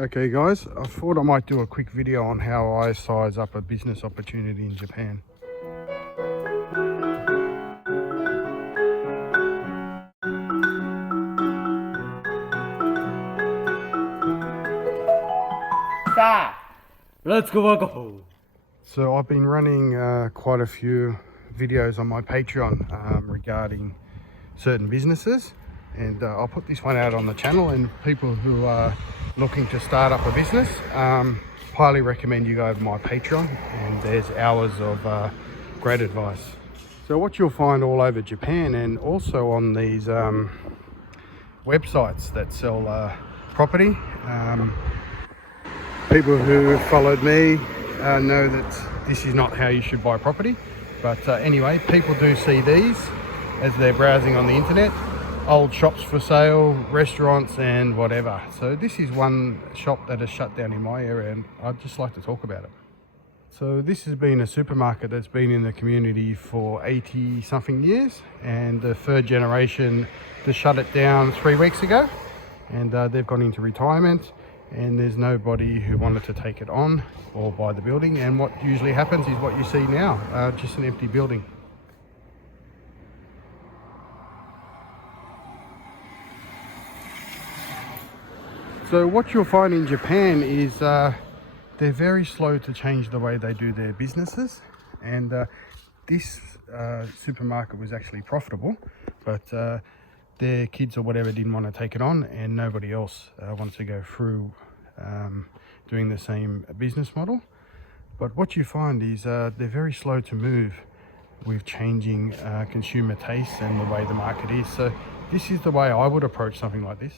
Okay guys, I thought I might do a quick video on how I size up a business opportunity in Japan. Let's go. So I've been running quite a few videos on my Patreon regarding certain businesses, and I'll put this one out on the channel, and people who are looking to start up a business, highly recommend you go to my Patreon, and there's hours of great advice. So what you'll find all over Japan, and also on these websites that sell property, people who followed me know that this is not how you should buy property, but anyway, people do see these as they're browsing on the internet. Old shops for sale, restaurants and whatever. So this is one shop that has shut down in my area, and I'd just like to talk about it. So this has been a supermarket that's been in the community for 80 something years, and the third generation just shut it down 3 weeks ago, and they've gone into retirement, and there's nobody who wanted to take it on or buy the building. And what usually happens is what you see now, just an empty building. So what you'll find in Japan is they're very slow to change the way they do their businesses, and this supermarket was actually profitable, but their kids or whatever didn't want to take it on, and nobody else wants to go through doing the same business model. But what you find is they're very slow to move with changing consumer tastes and the way the market is. So this is the way I would approach something like this.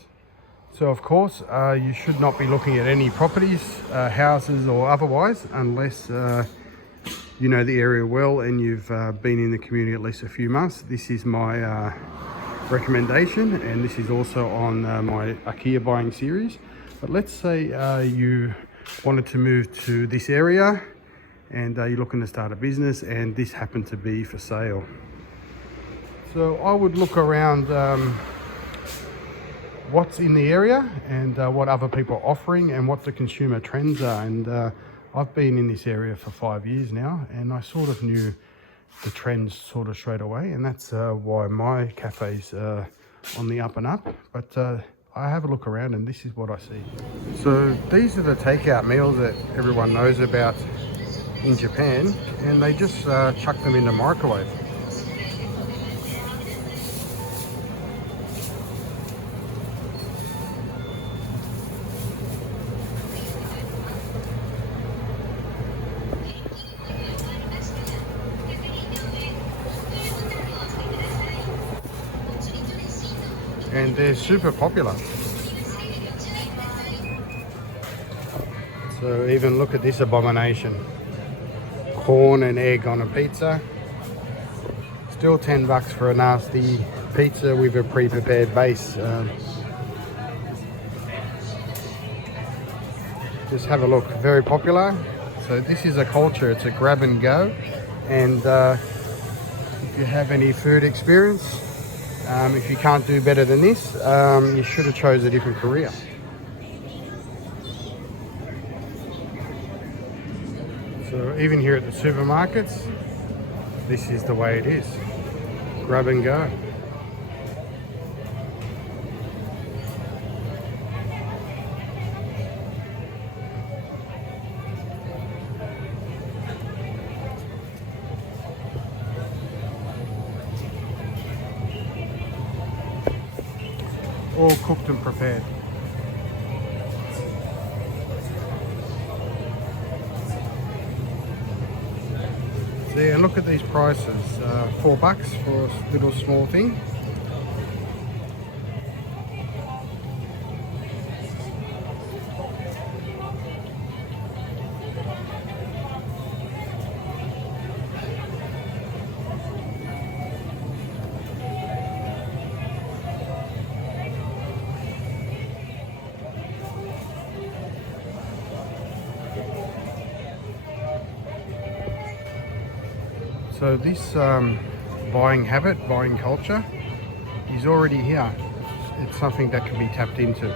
So of course, you should not be looking at any properties, houses or otherwise, unless you know the area well and you've been in the community at least a few months. This is my recommendation, and this is also on my IKEA buying series. But let's say you wanted to move to this area, and you're looking to start a business, and this happened to be for sale. So I would look around what's in the area, and what other people are offering, and what the consumer trends are. And I've been in this area for 5 years now, and I sort of knew the trends sort of straight away, and that's why my cafe's on the up and up. But I have a look around, and this is what I see. So these are the takeout meals that everyone knows about in Japan, and they just chuck them in the microwave. And they're super popular. So even look at this abomination. Corn and egg on a pizza. Still 10 bucks for a nasty pizza with a pre-prepared base. Just have a look, very popular. So this is a culture, it's a grab and go. And if you have any food experience, if you can't do better than this, you should have chose a different career. So even here at the supermarkets, this is the way it is. Grab and go. All cooked and prepared. So yeah, look at these prices. 4 bucks for a little small thing. So this buying habit, buying culture is already here. It's something that can be tapped into.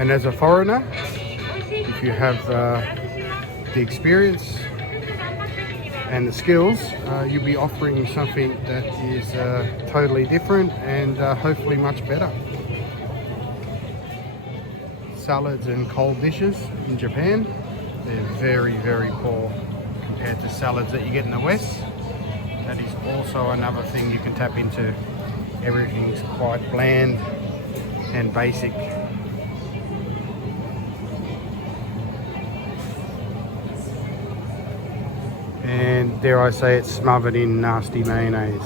And as a foreigner, if you have the experience and the skills, you'll be offering something that is totally different and hopefully much better. Salads and cold dishes in Japan, they're very, very poor compared to salads that you get in the West. That is also another thing you can tap into. Everything's quite bland and basic. And dare I say, it's smothered in nasty mayonnaise.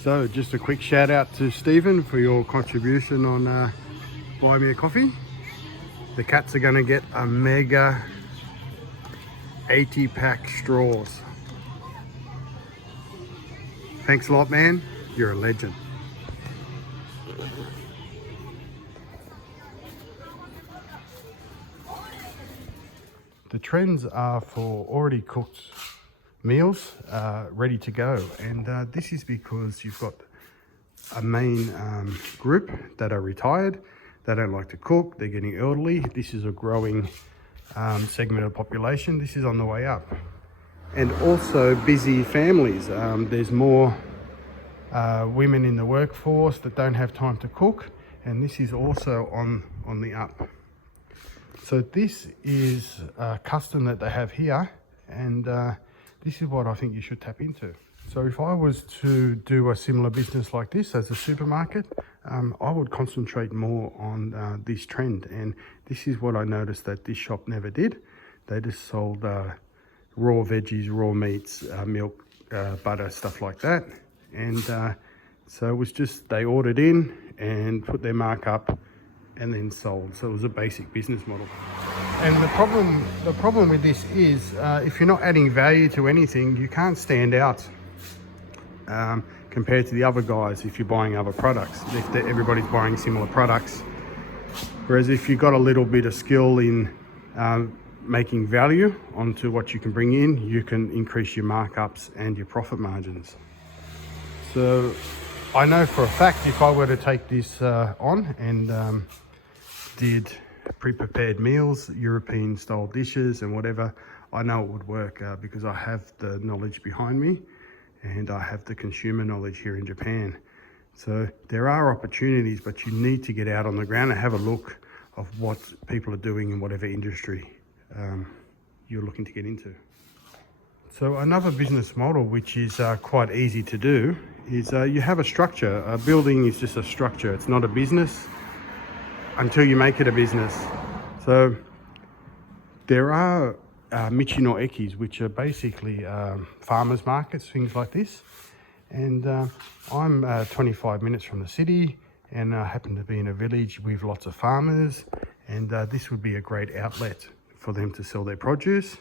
So just a quick shout out to Stephen for your contribution on Buy Me a Coffee. The cats are going to get a mega 80-pack straws. Thanks a lot, man. You're a legend. The trends are for already cooked meals ready to go, and this is because you've got a main group that are retired. They don't like to cook, they're getting elderly. This is a growing segment of the population. This is on the way up. And also busy families. There's more women in the workforce that don't have time to cook, and this is also on the up. So this is a custom that they have here, and this is what I think you should tap into. So if I was to do a similar business like this as a supermarket, I would concentrate more on this trend. And this is what I noticed that this shop never did. They just sold raw veggies, raw meats, milk, butter, stuff like that. And so it was just, they ordered in and put their mark up and then sold. So it was a basic business model. And the problem with this is if you're not adding value to anything, you can't stand out compared to the other guys if you're buying other products, if everybody's buying similar products. Whereas if you've got a little bit of skill in making value onto what you can bring in, you can increase your markups and your profit margins. So I know for a fact if I were to take this on and did pre-prepared meals, European style dishes and whatever, I know it would work because I have the knowledge behind me and I have the consumer knowledge here in Japan. So there are opportunities, but you need to get out on the ground and have a look of what people are doing in whatever industry you're looking to get into. So another business model which is quite easy to do is you have a structure. A building is just a structure, it's not a business until you make it a business. So there are Michi no Ekis, which are basically farmers markets, things like this. And I'm 25 minutes from the city, and I happen to be in a village with lots of farmers, and this would be a great outlet for them to sell their produce.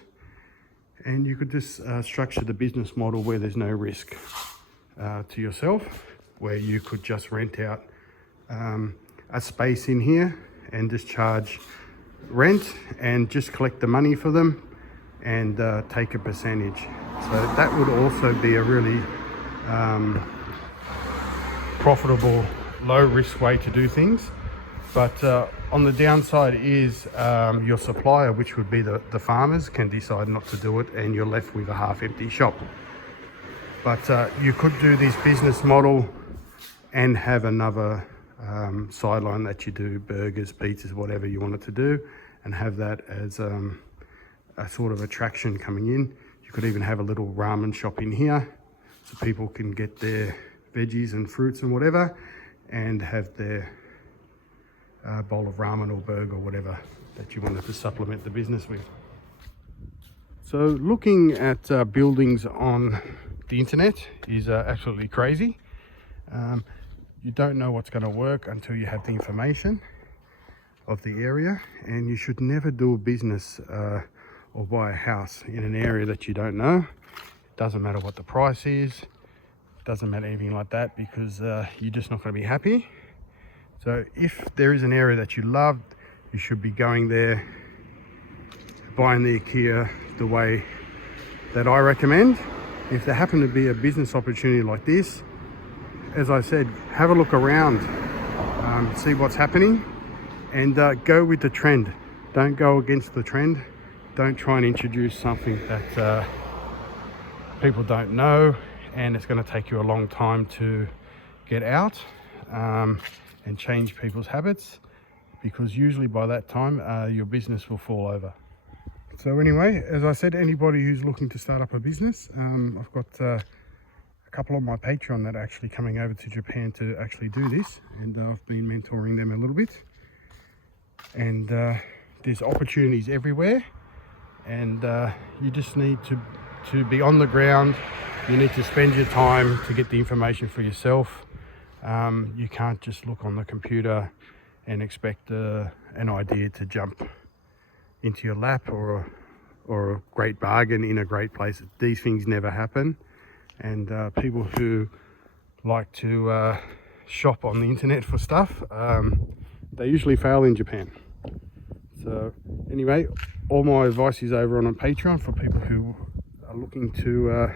And you could just structure the business model where there's no risk to yourself, where you could just rent out a space in here and just charge rent and just collect the money for them and take a percentage. So that would also be a really profitable, low risk way to do things. But on the downside is your supplier, which would be the farmers, can decide not to do it and you're left with a half empty shop. But you could do this business model and have another sideline that you do burgers, pizzas, whatever you wanted to do, and have that as a sort of attraction coming in. You could even have a little ramen shop in here so people can get their veggies and fruits and whatever and have their bowl of ramen or burger or whatever that you wanted to supplement the business with. So looking at buildings on the internet is absolutely crazy. You don't know what's going to work until you have the information of the area, and you should never do a business or buy a house in an area that you don't know. It doesn't matter what the price is, it doesn't matter anything like that, because you're just not going to be happy. So if there is an area that you love, you should be going there, buying the IKEA the way that I recommend, If there happen to be a business opportunity like this, as I said, have a look around, see what's happening, and go with the trend. Don't go against the trend. Don't try and introduce something that people don't know, and it's going to take you a long time to get out and change people's habits, because usually by that time your business will fall over. So anyway, as I said, anybody who's looking to start up a business, I've got a couple on my Patreon that are actually coming over to Japan to actually do this, and I've been mentoring them a little bit. And there's opportunities everywhere, and you just need to be on the ground. You need to spend your time to get the information for yourself. You can't just look on the computer and expect an idea to jump into your lap, or a great bargain in a great place. These things never happen, and people who like to shop on the internet for stuff, they usually fail in Japan. So anyway, all my advice is over on a Patreon for people who are looking to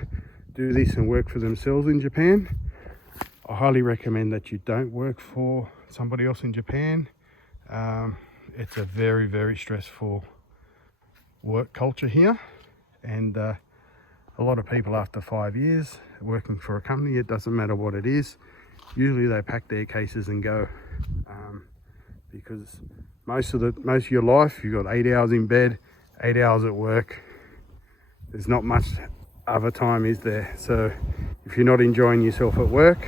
do this and work for themselves in Japan. I highly recommend that you don't work for somebody else in Japan. It's a very, very stressful work culture here, and a lot of people after 5 years working for a company, it doesn't matter what it is, usually they pack their cases and go, because most of your life you've got 8 hours in bed, 8 hours at work. There's not much other time, is there? So if you're not enjoying yourself at work,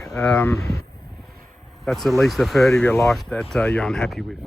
that's at least a third of your life that you're unhappy with.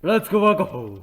Let's go back home.